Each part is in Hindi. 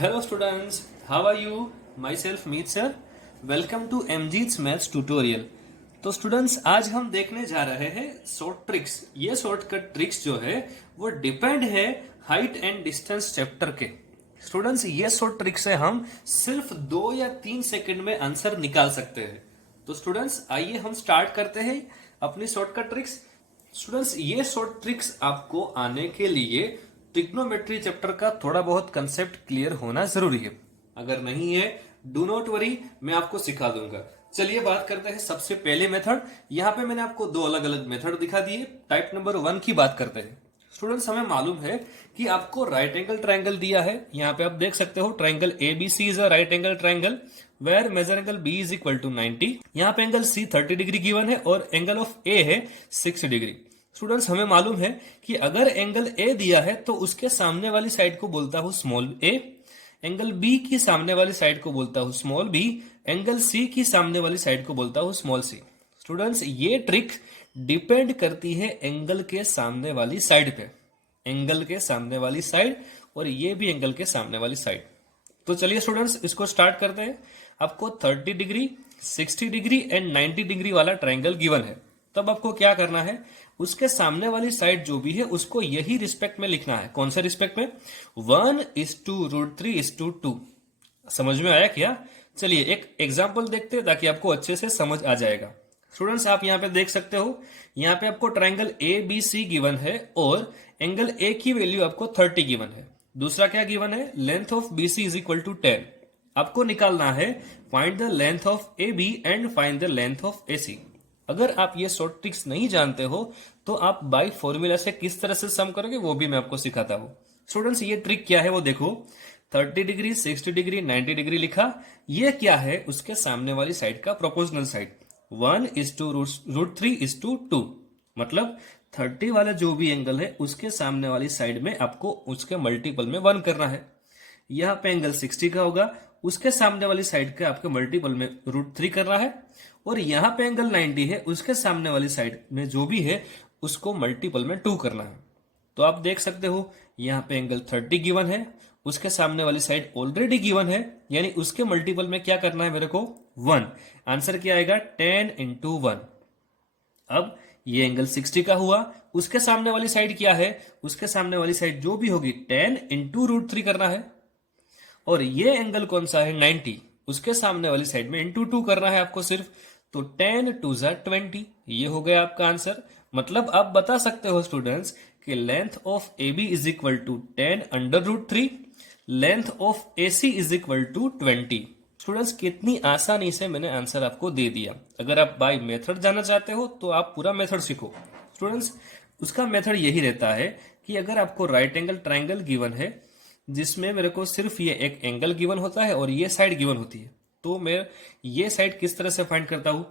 Hello students, how are you? Myself Meet sir. Welcome to MG's Maths Tutorial. तो स्टूडेंट्स आज हम देखने जा रहे हैं शॉर्ट ट्रिक्स। ये शॉर्टकट ट्रिक्स जो है वो डिपेंड है हाइट एंड डिस्टेंस चैप्टर के। स्टूडेंट्स ये शॉर्ट ट्रिक से हम सिर्फ 2 या 3 सेकंड में आंसर निकाल सकते हैं। तो स्टूडेंट्स आइए हम स्टार्ट करते हैं अपनी शॉर्टकट ट्रिक्स। स्टूडेंट्स ये शॉर्ट ट्रिक्स आपको आने के लिए ट्रिग्नोमेट्री चैप्टर का थोड़ा बहुत कंसेप्ट क्लियर होना जरूरी है। अगर नहीं है डू नॉट वरी, मैं आपको सिखा दूंगा। चलिए बात करते हैं सबसे पहले मेथड। यहाँ पे मैंने आपको 2 अलग अलग मेथड दिखा दिए। टाइप नंबर 1 की बात करते हैं। स्टूडेंट्स हमें मालूम है कि आपको राइट एंगल ट्रायंगल दिया है। यहाँ पे आप देख सकते हो triangle ABC is a right angle triangle where measure angle B is equal to 90। यहाँ पे एंगल C 30 डिग्री गिवन है और एंगल ऑफ A है 60 डिग्री। स्टूडेंट्स हमें मालूम है कि अगर एंगल A दिया है तो उसके सामने वाली साइड को बोलता हूं स्मॉल a, एंगल B की सामने वाली साइड को बोलता हूं स्मॉल b, एंगल C की सामने वाली साइड को बोलता हूं स्मॉल c। स्टूडेंट्स ये ट्रिक डिपेंड करती है एंगल के सामने वाली साइड पे, एंगल के सामने वाली साइड और ये भी एंगल के सामने वाली साइड। तो चलिए स्टूडेंट्स इसको स्टार्ट करते हैं। आपको 30 डिग्री 60 डिग्री एंड 90 डिग्री वाला ट्रायंगल गिवन है। तब आपको क्या करना है, उसके सामने वाली साइड जो भी है उसको यही रिस्पेक्ट में लिखना है। कौन से रिस्पेक्ट में? 1:√3:2। समझ में आया क्या? चलिए एक एग्जांपल देखते हैं ताकि आपको अच्छे से समझ आ जाएगा। स्टूडेंट्स आप यहाँ पे देख सकते हो, यहाँ पे आपको ट्रायंगल ABC गिवन है और एंगल A की वैल्यू आपको 30 गिवन है। दूसरा क्या गिवन है? Length of BC is equal to 10। आपको निकालना है find the length of AB and find the length of AC। अगर आप ये शॉर्ट ट्रिक्स नहीं जानते हो तो आप बाय फॉर्मूला से किस तरह से सम करोगे वो भी मैं आपको सिखाता हूं। स्टूडेंट्स ये ट्रिक क्या है वो देखो। 30 डिग्री 60 डिग्री 90 डिग्री लिखा, ये क्या है? उसके सामने वाली साइड का प्रोपोर्शनल साइड 1:√3:2। मतलब 30 वाला जो भी एंगल है उसके सामने वाली साइड में आपको उसके मल्टीपल में 1 करना है। यहाँ पे एंगल 60 का होगा, उसके सामने वाली साइड के आपके मल्टीपल में √3 करना है। और यहाँ पे एंगल 90 है, उसके सामने वाली साइड में जो भी है उसको मल्टीपल में 2 करना है। तो आप देख सकते हो यहाँ पे एंगल 30 गिवन है, उसके सामने वाली साइड ऑलरेडी गिवन है, यानी उसके मल्टीपल में क्या करना है मेरे को? 1। आंसर क्या आएगा? 10 × 1। अब ये एंगल 60 का हुआ, उसके सामने वाली साइड क्या है? उसके सामने वाली साइड जो भी होगी 10 × √3 करना है। और ये एंगल कौन सा है? 90, उसके सामने वाली साइड में × 2 करना है आपको सिर्फ। तो 10 × 2 = 20। ये हो गया आपका आंसर। मतलब आप बता सकते हो स्टूडेंट्स कि length of AB is equal to 10 √3, length of AC is equal to 20। Students कितनी आसानी से मैंने आंसर आपको दे दिया। अगर आप बाय मेथड जाना चाहते हो तो आप पूरा मेथड सीखो। स्टूडेंट्स उसका मेथड यही रहता है कि अगर आपको राइट एंगल ट्रायंगल गिवन है जिसमें मेरे को सिर्फ ये एक एंगल गिवन होता है और ये साइड गिवन होती है, तो मैं ये साइड किस तरह से फाइंड करता हूं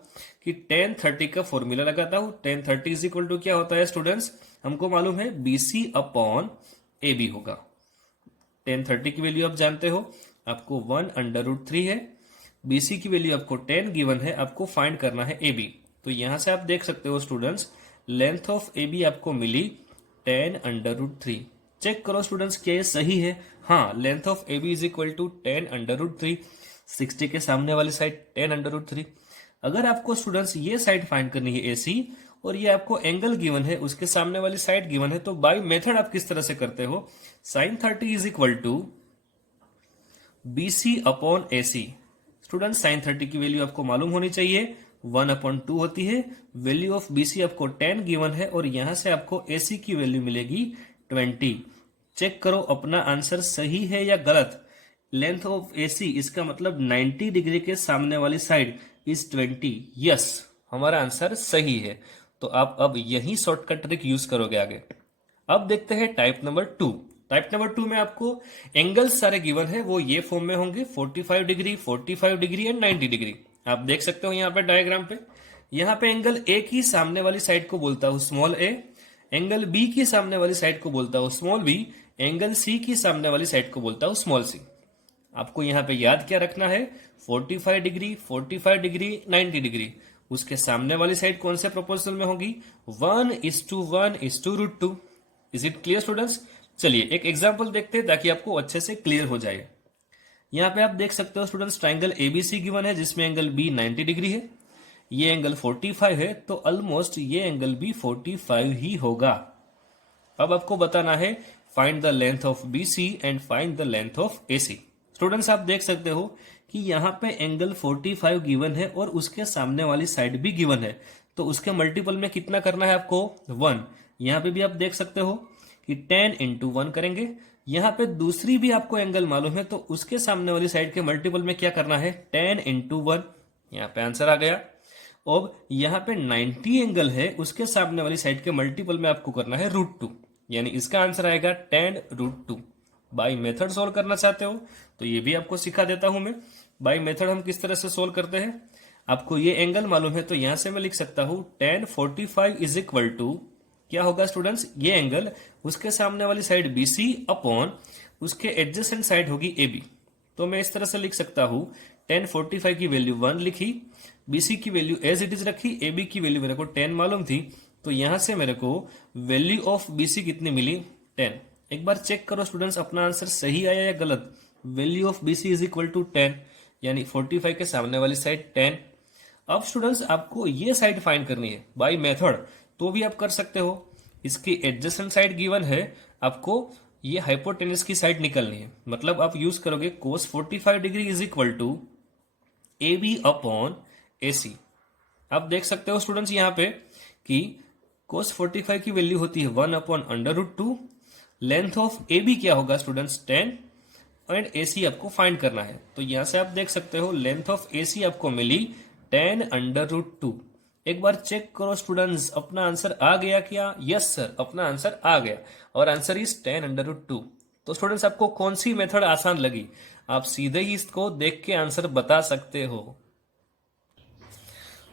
कि tan 30 का फॉर्मूला लगाता हूं। tan 30 इज इक्वल टू क्या होता है स्टूडेंट्स? हमको मालूम है BC/AB होगा। tan 30 की वैल्यू आप जानते हो, आपको 1/√3 है। BC की वैल्यू आपको 10 गिवन है, आपको फाइंड करना है AB। तो यहां से आप देख सकते हो स्टूडेंट्स लेंथ ऑफ AB आपको मिली 10/√3। चेक करो स्टूडेंट्स क्या ये सही है? हाँ, length of AB is equal to 10/√3। 60 के सामने वाली साइड 10/√3। अगर आपको स्टूडेंट्स ये साइड फाइंड करनी है AC और ये आपको एंगल गिवन है, उसके सामने वाली साइड गिवन है, तो बाय मेथड आप किस तरह से करते हो? sin 30 is equal to BC/AC। Students sin 30 की वैल्यू आपको मालूम होनी चाहिए, 1/2 होती है। वैल्यू ऑफ BC आपको 10 गिवन है और यहां से आपको AC की वैल्यू मिलेगी 20। चेक करो अपना आंसर सही है या गलत। लेंथ ऑफ AC इसका मतलब 90 डिग्री के सामने वाली साइड इज 20। यस, हमारा आंसर सही है। तो आप अब यही शॉर्टकट ट्रिक यूज करोगे आगे। अब देखते हैं टाइप नंबर 2। टाइप नंबर 2 में आपको एंगल्स सारे गिवन है, वो ये फॉर्म में होंगे 45 डिग्री 45 डिग्री एंड 90 डिग्री। आप देख सकते हो यहाँ पे डायग्राम पे। यहाँ पे एंगल A की सामने वाली साइड को बोलता हूं स्मॉल a, एंगल B की सामने वाली साइड को बोलता हूं स्मॉल b, एंगल C की सामने वाली साइड को बोलता हूं स्मॉल c। आपको यहाँ पे याद क्या रखना है? 45 डिग्री 45 डिग्री 90 डिग्री, उसके सामने वाली साइड कौन से प्रोपोर्शनल में होगी? 1:1:√2। Is it clear students? चलिए एक एग्जांपल देखते हैं ताकि आपको अच्छे से क्लियर हो जाए। यहाँ पे आप देख सकते हो स्टूडेंट्स, ट्राइंगल एबीसी गिवन है जिसमें एंगल बी 90 डिग्री है, ये एंगल 45 है, तो ऑलमोस्ट ये एंगल भी 45 ही होगा। अब आपको बताना है find the length of BC and find the length of AC. Students आप देख सकते हो कि यहाँ पे एंगल 45 गिवन है और उसके सामने वाली साइड भी गिवन है, तो उसके मल्टीपल में कितना करना है आपको, 1। यहाँ पे भी आप देख सकते हो कि 10 इंटू 1 करेंगे। यहाँ पे दूसरी भी आपको एंगल मालूम है, तो उसके सामने वाली साइड के मल्टीपल में क्या करना है, 10 इंटू 1। यहाँ पे आंसर आ गया। अब यहाँ पे 90 एंगल है, उसके सामने वाली साइड के मल्टीपल में आपको करना है √2, यानी इसका आंसर आएगा 10 √2। बाई मेथड सोल्व करना चाहते हो तो ये भी आपको सिखा देता हूं मैं। बाई मेथड हम किस तरह से सोल्व करते हैं, आपको ये एंगल मालूम है तो यहां से मैं लिख सकता हूं 10 45 इज इक्वल टू, क्या होगा स्टूडेंट्स, ये एंगल उसके सामने वाली साइड BC अपॉन उसके एडजेसेंट साइड होगी AB। तो मैं इस तरह से लिख सकता हूं 10 45 की वैल्यू 1 लिखी, BC की वैल्यू एज इट इज रखी, AB की वैल्यू मेरे को 10 मालूम थी, तो यहां से मेरे को वैल्यू ऑफ BC कितनी मिली, 10। एक बार चेक करो स्टूडेंट्स अपना आंसर सही आया या गलत। Value of BC is equal to 10, यानी 45 के सामने वाली साइड 10। अब स्टूडेंट्स आपको ये साइड फाइंड करनी है बाय मेथड, तो भी आप कर सकते हो। इसकी एडजेसेंट साइड गिवन है, आपको ये हाइपोटेनस की साइड निकलनी है, मतलब आप यूज करोगे cos 45 degree is equal to AB upon AC। आप देख सकते हो स्टूडेंट्स यहाँ पे कि cos 45 की वैल्यू होती है 1 अपॉन √2। लेंथ ऑफ AB क्या होगा स्टूडेंट्स, 10, एंड AC आपको फाइंड करना है, तो यहां से आप देख सकते हो लेंथ ऑफ AC आपको मिली 10 √2। एक बार चेक करो स्टूडेंट्स अपना आंसर आ गया क्या, यस सर अपना आंसर आ गया, और आंसर इज 10 √2। तो स्टूडेंट्स आपको कौन सी मेथड आसान लगी, आप सीधे ही इसको देख के आंसर बता सकते हो।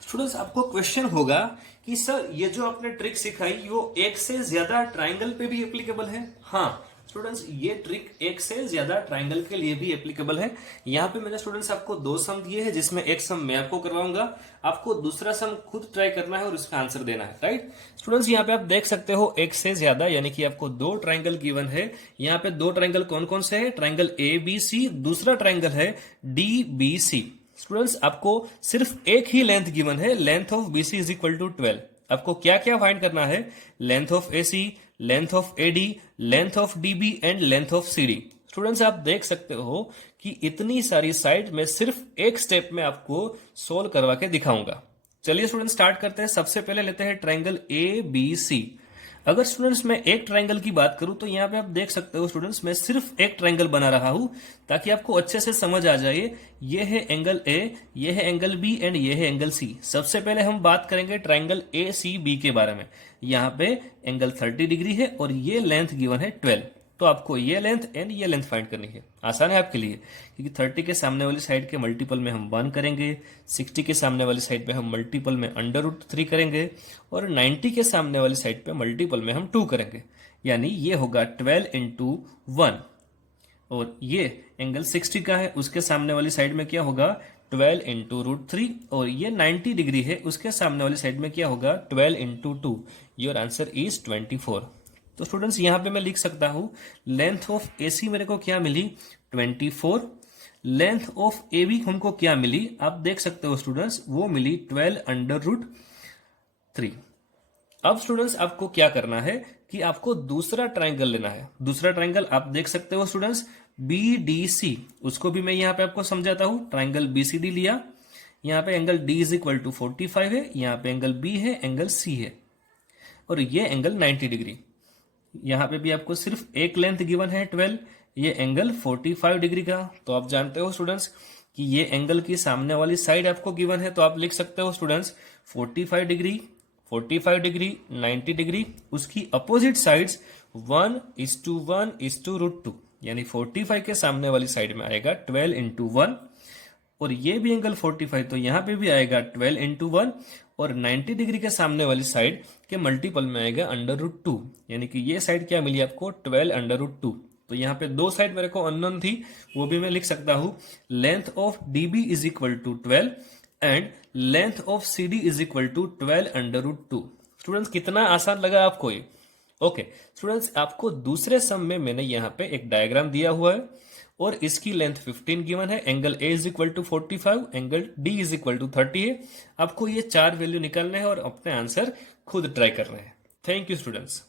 स्टूडेंट्स आपको क्वेश्चन होगा कि सर ये जो आपने ट्रिक सिखाई वो एक से ज्यादा ट्राइंगल पे भी एप्लीकेबल है। हाँ स्टूडेंट्स ये ट्रिक एक से ज्यादा ट्राइंगल के लिए भी एप्लीकेबल है। यहाँ पे मैंने स्टूडेंट्स आपको 2 सम दिए हैं, जिसमें एक सम मैं आपको करवाऊंगा, आपको दूसरा सम खुद ट्राई करना है और उसका आंसर देना है, राइट। स्टूडेंट्स यहाँ पे आप देख सकते हो एक से ज्यादा, यानी कि आपको 2 ट्राइंगल गिवन है। यहाँ पे 2 ट्राइंगल कौन कौन से है, ट्राइंगल ABC, दूसरा ट्राइंगल है DBC। स्टूडेंट्स आपको सिर्फ एक ही लेंथ गिवन है, length of BC is equal to 12। आपको क्या क्या फाइंड करना है, length of AC, length of AD, length of DB and length of CD। Students आप देख सकते हो कि इतनी सारी साइड में सिर्फ एक स्टेप में आपको सोल्व करवा के दिखाऊंगा। चलिए स्टूडेंट स्टार्ट करते हैं। सबसे पहले लेते हैं ट्राइंगल ABC। अगर स्टूडेंट्स मैं एक ट्राइंगल की बात करूं तो यहाँ पे आप देख सकते हो स्टूडेंट्स मैं सिर्फ एक ट्राइंगल बना रहा हूं ताकि आपको अच्छे से समझ आ जाए। ये है एंगल A, ये है एंगल B एंड ये है एंगल C। सबसे पहले हम बात करेंगे ट्राइंगल ACB के बारे में। यहाँ पे एंगल 30 डिग्री है और ये लेंथ गिवन है 12, तो आपको ये लेंथ एंड ये लेंथ फाइंड करनी है। आसान है आपके लिए, क्योंकि 30 के सामने वाली साइड के मल्टीपल में हम 1 करेंगे, 60 के सामने वाली साइड पे हम मल्टीपल में √3 करेंगे, और 90 के सामने वाली साइड पे मल्टीपल में हम 2 करेंगे, यानी ये होगा 12 इंटू 1। और ये एंगल 60 का है, उसके सामने वाली साइड में क्या होगा, 12 इंटू √3, और ये 90 डिग्री है, उसके सामने वाली साइड में क्या होगा, 12 इंटू 2। Your answer is 24। तो स्टूडेंट्स यहाँ पे मैं लिख सकता हूं लेंथ ऑफ AC मेरे को क्या मिली, 24। लेंथ ऑफ AB हमको क्या मिली, आप देख सकते हो स्टूडेंट्स वो मिली 12 √3। अब स्टूडेंट्स आपको क्या करना है कि आपको दूसरा ट्राइंगल लेना है। दूसरा ट्राइंगल आप देख सकते हो स्टूडेंट्स BDC, उसको भी मैं यहाँ पे आपको समझाता हूं। ट्राइंगल BCD लिया, यहाँ पे angle D is equal to 45 है, यहाँ पे एंगल B है, एंगल C है, और ये एंगल 90 डिग्री। यहाँ पे भी आपको सिर्फ एक लेंथ गिवन है 12, ये एंगल 45 डिग्री का। तो आप जानते हो स्टूडेंट्स कि ये एंगल की सामने वाली साइड आपको गिवन है, तो आप लिख सकते हो स्टूडेंट्स 45 डिग्री, 45 डिग्री, 90 डिग्री, उसकी अपोजिट साइड्स 1:1:√2, यानी 45 के सामने वाली साइड में आएगा 12 इंटू 1, और ये भी एंगल 45, तो यहाँ पे भी आएगा 12 इंटू 1, और 90 डिग्री के सामने वाली साइड के मल्टीपल में आएगा √2, यानी कि ये साइड क्या मिली आपको, 12 √2। तो यहाँ पे 2 साइड मेरे को अननोन थी, वो भी मैं लिख सकता हूं length of DB is equal to 12 and length of CD is equal to 12 √2। Students कितना आसान लगा आपको ये। ओके स्टूडेंट्स आपको दूसरे सम में मैंने यहाँ पे एक डायग्राम दिया हुआ है, और इसकी लेंथ 15 गिवन है। Angle A is equal to 45, angle D is equal to 30 है। आपको ये चार वैल्यू निकालने हैं और अपने आंसर खुद ट्राई करना है। Thank you students.